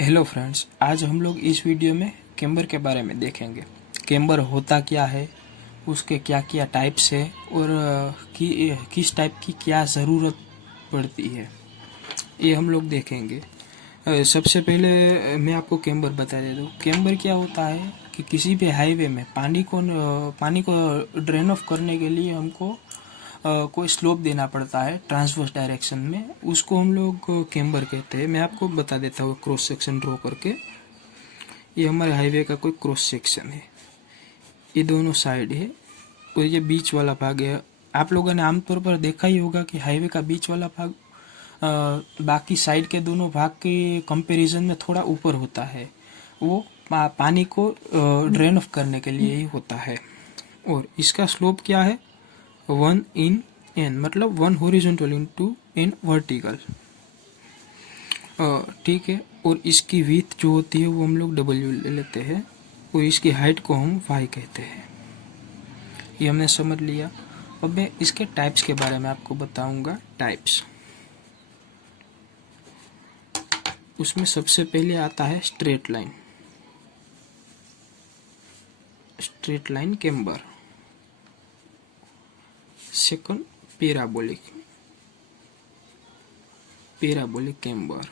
Hello friends, आज हम लोग इस वीडियो में कैम्बर के बारे में देखेंगे। कैम्बर होता क्या है, उसके क्या क्या टाइप्स है और किस टाइप की क्या ज़रूरत पड़ती है, ये हम लोग देखेंगे। सबसे पहले मैं आपको कैम्बर बता देता हूँ। कैम्बर क्या होता है कि किसी भी हाईवे में पानी को ड्रेन ऑफ करने के लिए हमको कोई स्लोप देना पड़ता है ट्रांसवर्स डायरेक्शन में, उसको हम लोग कैम्बर कहते हैं। मैं आपको बता देता हूँ क्रॉस सेक्शन ड्रॉ करके। ये हमारे हाईवे का कोई क्रॉस सेक्शन है, ये दोनों साइड है और ये बीच वाला भाग है। आप लोगों ने आमतौर पर देखा ही होगा कि हाईवे का बीच वाला भाग बाकी साइड के दोनों भाग के कंपैरिजन में थोड़ा ऊपर होता है। वो पानी को ड्रेन ऑफ करने के लिए ही होता है। और इसका स्लोप क्या है, 1/n, मतलब 1 हॉरिजॉन्टल इंटू n वर्टिकल। ठीक है। और इसकी विड्थ जो होती है वो हम लोग W ले लेते हैं और इसकी हाइट को हम y कहते हैं। ये हमने समझ लिया। अब मैं इसके टाइप्स के बारे में आपको बताऊंगा। टाइप्स, उसमें सबसे पहले आता है straight line. Straight line camber. Second, parabolic camber.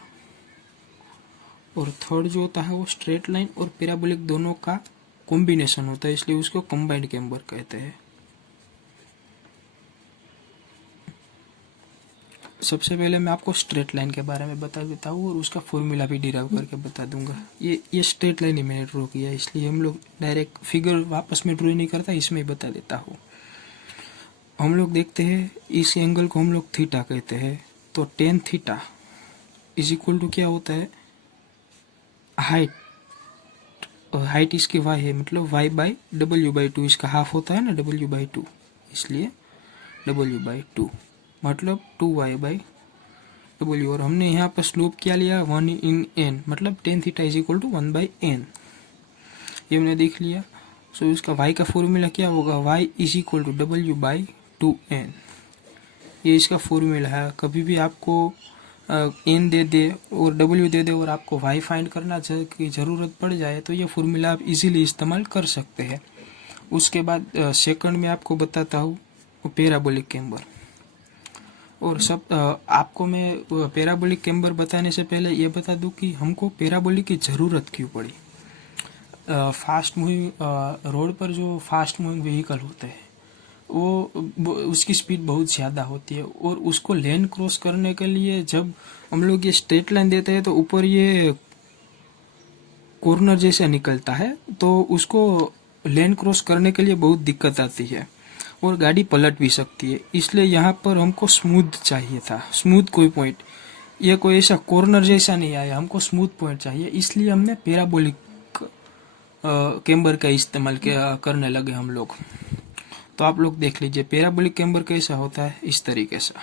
और थर्ड जो होता है वो स्ट्रेट लाइन और पैराबोलिक दोनों का कॉम्बिनेशन होता है, इसलिए उसको कंबाइंड कैम्बर कहते हैं। सबसे पहले मैं आपको स्ट्रेट लाइन के बारे में बता देता हूँ और उसका फॉर्मूला भी डिराइव करके बता दूंगा। ये स्ट्रेट लाइन ही मैंने ड्रॉ किया, इसलिए हम लोग डायरेक्ट फिगर वापस में ड्रॉ नहीं करता, इसमें ही बता देता हूँ। हम लोग देखते हैं इस एंगल को हम लोग थीटा कहते हैं। तो tan theta is equal to क्या होता है, हाइट। हाइट इसकी y है, मतलब y/w/2, इसका हाफ होता है ना w/2, इसलिए w/2 मतलब 2y/w। और हमने यहाँ पर स्लोप क्या लिया, 1/n, मतलब tan theta is equal to 1/n। ये हमने देख लिया। सो इसका y का फॉर्मूला क्या होगा, y is equal to w/2n। ये इसका फॉर्मूला है। कभी भी आपको n दे दे और w दे दे और आपको y फाइंड करना की ज़रूरत पड़ जाए तो ये फॉर्मूला आप इजीली इस्तेमाल कर सकते हैं। उसके बाद सेकंड में आपको बताता हूँ पैराबोलिक कैम्बर। और आपको मैं पैराबोलिक कैम्बर बताने से पहले ये बता दूं कि हमको पैराबोलिक की ज़रूरत क्यों पड़ी। फास्ट मूविंग रोड पर जो फास्ट मूविंग व्हीकल होते हैं वो उसकी स्पीड बहुत ज़्यादा होती है और उसको लेन क्रॉस करने के लिए जब हम लोग ये स्ट्रेट लाइन देते हैं तो ऊपर ये कॉर्नर जैसा निकलता है, तो उसको लेन क्रॉस करने के लिए बहुत दिक्कत आती है और गाड़ी पलट भी सकती है। इसलिए यहाँ पर हमको स्मूथ चाहिए था, स्मूथ कोई पॉइंट। ये कोई ऐसा कॉर्नर जैसा नहीं आया, हमको स्मूथ पॉइंट चाहिए, इसलिए हमने पैराबोलिक कैम्बर का इस्तेमाल करने लगे हम लोग। तो आप लोग देख लीजिए पैराबोलिक कैम्बर कैसा होता है, इस तरीके से।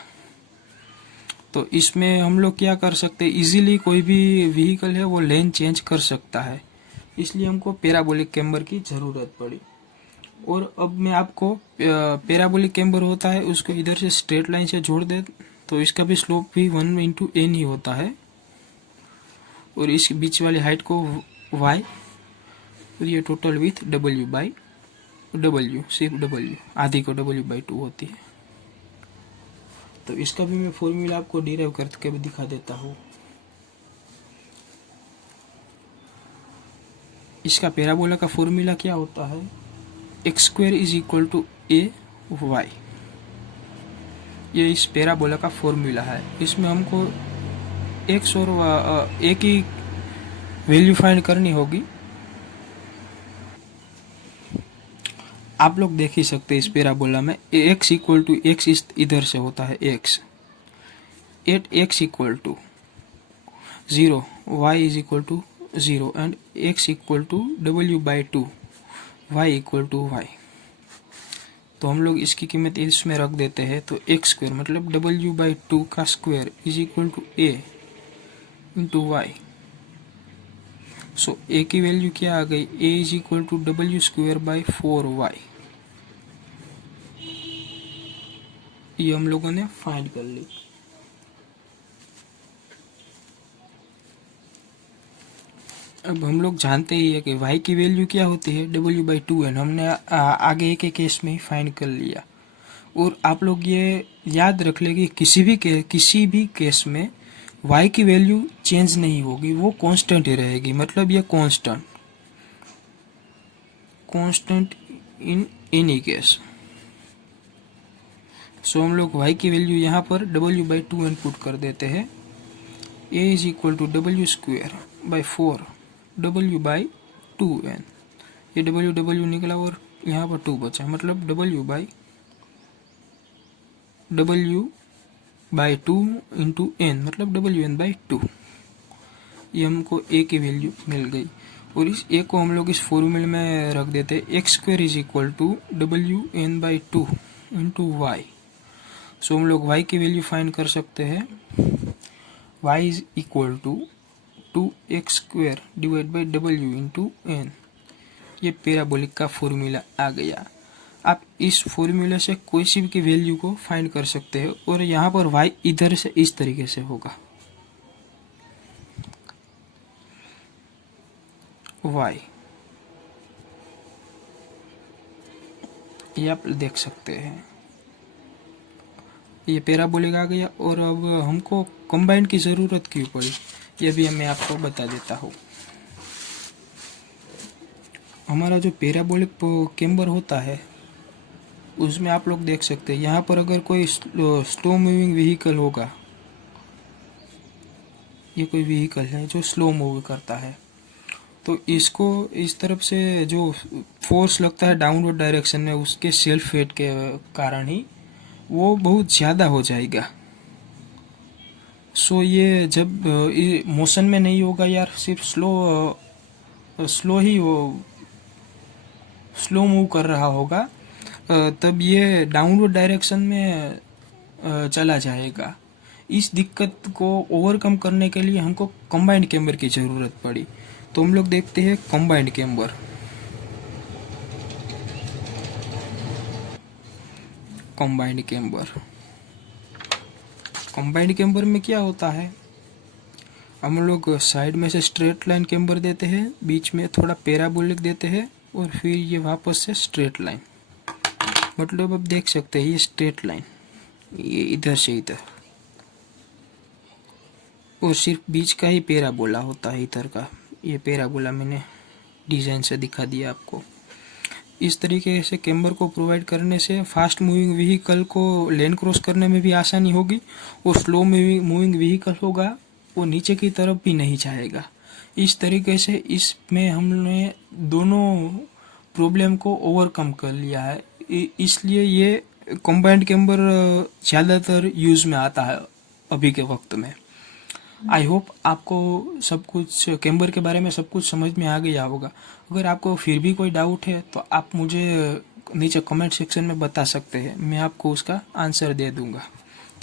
तो इसमें हम लोग क्या कर सकते हैं, इजीली कोई भी व्हीकल है वो लेन चेंज कर सकता है, इसलिए हमको पैराबोलिक कैम्बर की ज़रूरत पड़ी। और अब मैं आपको पैराबोलिक कैम्बर होता है उसको इधर से स्ट्रेट लाइन से जोड़ दे तो इसका भी स्लोप भी 1/n ही होता है और इस बीच वाली हाइट को y और ये टोटल विथ w/w, सिर्फ w, आधी को w/2 होती है। तो इसका भी मैं फॉर्मूला आपको डिराइव करके भी दिखा देता हूँ। इसका पैराबोला का फॉर्मूला क्या होता है, x² is equal to a/y। ये इस पैराबोला का फॉर्मूला है। इसमें हमको x और a की वैल्यू फाइंड करनी होगी। आप लोग देख ही सकते हैं इस पैराबोला में x इक्वल टू x इधर से होता है x, at x equal to 0, y is equal to 0 and x equal to w/2, y equal to y। तो हम लोग इसकी कीमत इसमें रख देते हैं। तो x² मतलब w/2 का square is equal to a into y। So a की वैल्यू क्या आ गई, a is equal to w²/4y। ये हम लोगों ने फाइंड कर ली। अब हम लोग जानते ही है कि y की वैल्यू क्या होती है, W/2n। हमने आगे एक एक केस में ही फाइंड कर लिया। और आप लोग ये याद रख ले कि किसी भी केस में y की वैल्यू चेंज नहीं होगी, वो कांस्टेंट ही रहेगी। मतलब ये कांस्टेंट इन एनी केस। सो हम लोग y की वैल्यू यहाँ पर W/2n पुट कर देते हैं। a is equal to W²/4 W/2n। ये W निकला और यहाँ पर 2 बचा, मतलब W/2 इंटू n, मतलब WN/2। ये हमको a की वैल्यू मिल गई। और इस a को हम लोग इस फॉर्मूले में रख देते हैं, x² is equal to WN/2 into y। So हम लोग y की वैल्यू फाइंड कर सकते हैं। y is equal to 2x² divide by W into n। ये पैराबोलिक का फॉर्मूला आ गया। आप इस फॉर्मूले से कोई सी भी की वैल्यू को फाइंड कर सकते हैं। और यहाँ पर y इधर से इस तरीके से होगा, y ये आप देख सकते हैं। ये पैराबोलिक आ गया। और अब हमको कंबाइंड की ज़रूरत क्यों पड़ी, ये भी मैं आपको बता देता हूँ। हमारा जो पैराबोलिक केम्बर होता है उसमें आप लोग देख सकते हैं, यहाँ पर अगर कोई स्लो मूविंग व्हीकल होगा, ये कोई व्हीकल है जो स्लो मूव करता है, तो इसको इस तरफ से जो फोर्स लगता है डाउनवर्ड डायरेक्शन में, उसके सेल्फ वेट के कारण ही वो बहुत ज़्यादा हो जाएगा। सो ये जब मोशन में नहीं होगा यार, सिर्फ स्लो मूव कर रहा होगा, तब ये डाउनवर्ड डायरेक्शन में चला जाएगा। इस दिक्कत को ओवरकम करने के लिए हमको कंबाइंड केम्बर की ज़रूरत पड़ी। तो हम लोग देखते हैं कंबाइंड केम्बर। कंबाइंड केम्बर में क्या होता है, हम लोग साइड में से स्ट्रेट लाइन केम्बर देते हैं, बीच में थोड़ा पैराबोलिक देते हैं, और फिर ये वापस से स्ट्रेट लाइन। मतलब अब देख सकते हैं ये स्ट्रेट लाइन, ये इधर से इधर, और सिर्फ बीच का ही पैराबोला होता है इधर का। ये पैराबोला मैंने डिज़ाइन से दिखा दिया आपको। इस तरीके से केम्बर को प्रोवाइड करने से फास्ट मूविंग व्हीकल को लेन क्रॉस करने में भी आसानी होगी, और स्लो मूविंग व्हीकल होगा वो नीचे की तरफ भी नहीं जाएगा। इस तरीके से इसमें हमने दोनों प्रॉब्लम को ओवरकम कर लिया है। इसलिए ये कंबाइंड केम्बर ज़्यादातर यूज़ में आता है अभी के वक्त में। आई होप आपको सब कुछ केम्बर के बारे में सब कुछ समझ में आ गया होगा। अगर आपको फिर भी कोई डाउट है तो आप मुझे नीचे कमेंट सेक्शन में बता सकते हैं, मैं आपको उसका आंसर दे दूंगा।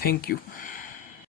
Thank you.